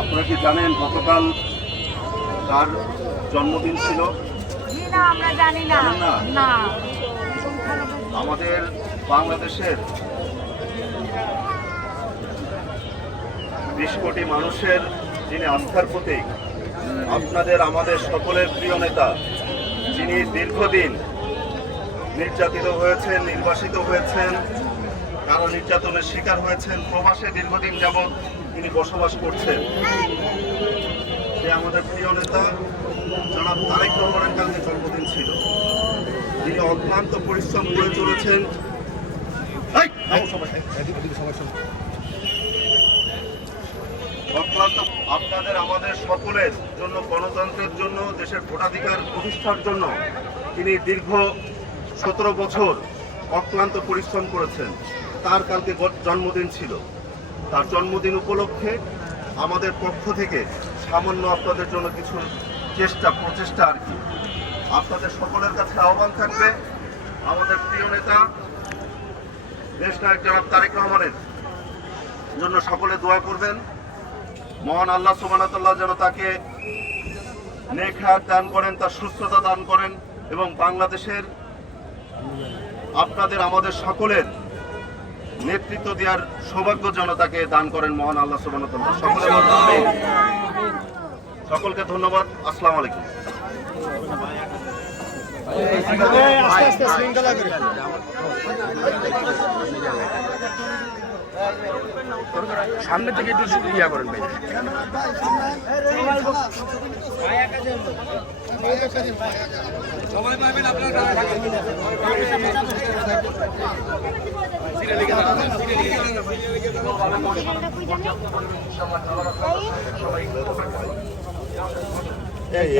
আপনারা কি জানেন গতকাল তার জন্মদিন ছিল? আমরা জানি না। না, আমাদের বাংলাদেশের 20 কোটি মানুষের যিনি আস্থার প্রতীক, আপনাদের আমাদের সকলের প্রিয় নেতা, যিনি দীর্ঘদিন নির্যাতিত হয়েছেন, নির্বাসিত হয়েছেন, কারো নির্যাতনের শিকার হয়েছেন, প্রবাসে দীর্ঘদিন যাবৎ তিনি বসবাস করছেন, যে আমাদের প্রিয় নেতা জনাব তারেক রহমানের কালকে জন্মদিন ছিল। তিনি অক্লান্ত পরিশ্রম করে চলেছেন। অক্লান্ত আপনাদের আমাদের সকলের জন্য, গণতন্ত্রের জন্য, দেশের ভোটাধিকার প্রতিষ্ঠার জন্য তিনি দীর্ঘ 17 বছর অক্লান্ত পরিশ্রম করেছেন। তার কালকে জন্মদিন ছিল। তার জন্মদিন উপলক্ষে আমাদের পক্ষ থেকে সামান্য আপনাদের জন্য কিছু প্রচেষ্টা আর কি। আপনাদের সকলের কাছে আহ্বান থাকবে, আমাদের প্রিয় নেতা দেশ নায়ক জনাব তারেক রহমানের জন্য সকলে দোয়া করবেন। মহান আল্লাহ সুবহানাহু ওয়া তাআলা যেন তাকে নেক হায়াত দান করেন, তার সুস্থতা দান করেন, এবং বাংলাদেশের আপনাদের আমাদের সকলের নেতৃত্ব দেওয়ার সৌভাগ্য যেন তাকে দান করেন মহান আল্লাহ সুবহানাহু ওয়া তাআলা। সকলকে ধন্যবাদ। আসসালামু আলাইকুম। সামনে থেকে একটু ইয়া করেন ভাই। সবাই পাবেন আপনারা।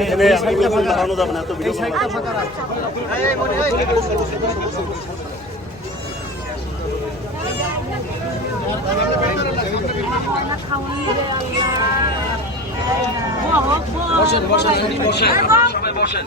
এখানে দাঁড়ানো যাবে না, এত ভিডিও বসেন বসেন বসেন সবাই বসেন।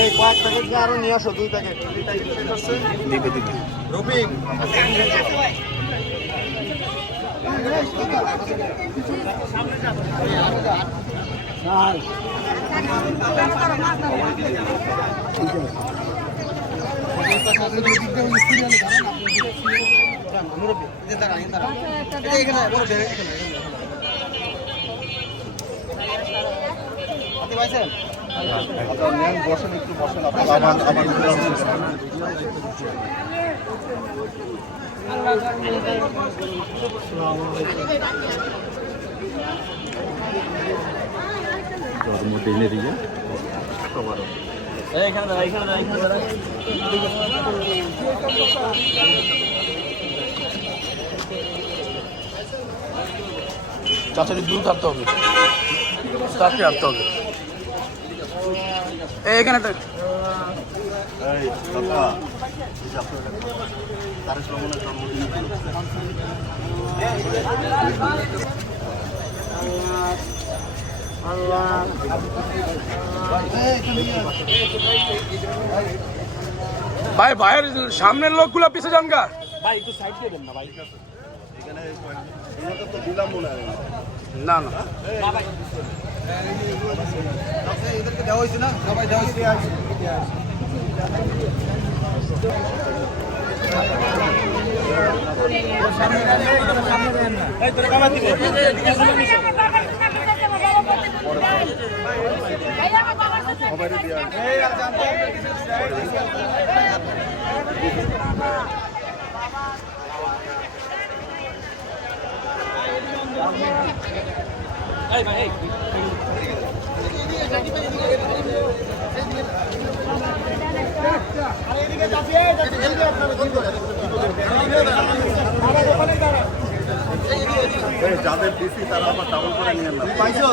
এই কয়েক প্যাকেট আরো নিয়ে আসো, 2 প্যাকেট দিবে দিবে রবিম। বসেন একটু বসেন, জন্মদিনের ইয়ে এখানে চাচারি দূর থাকতে হবে, তাকে আসতে হবে এখানে। ভাই ভাইয়ের সামনের লোকগুলো পিছিয়ে যান গা ভাই, একটু সাইড দিয়ে দেন না ভাই। এখানে তো দিলাম মনে হয় না না এদেরকে দেওয়া হয়েছে না, সবাই দেওয়া হয়েছে। যাদের দিচ্ছি তারা আবার ডাবল করে নিয়ে না পাইছো।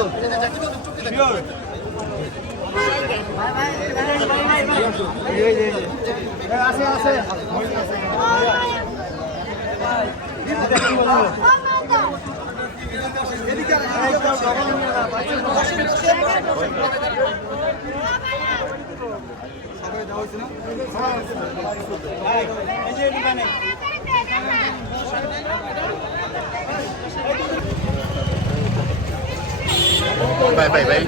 ভাই ভাই ভাই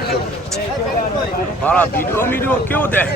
বাড়া ভিডিও ভিডিও কেউ দেয়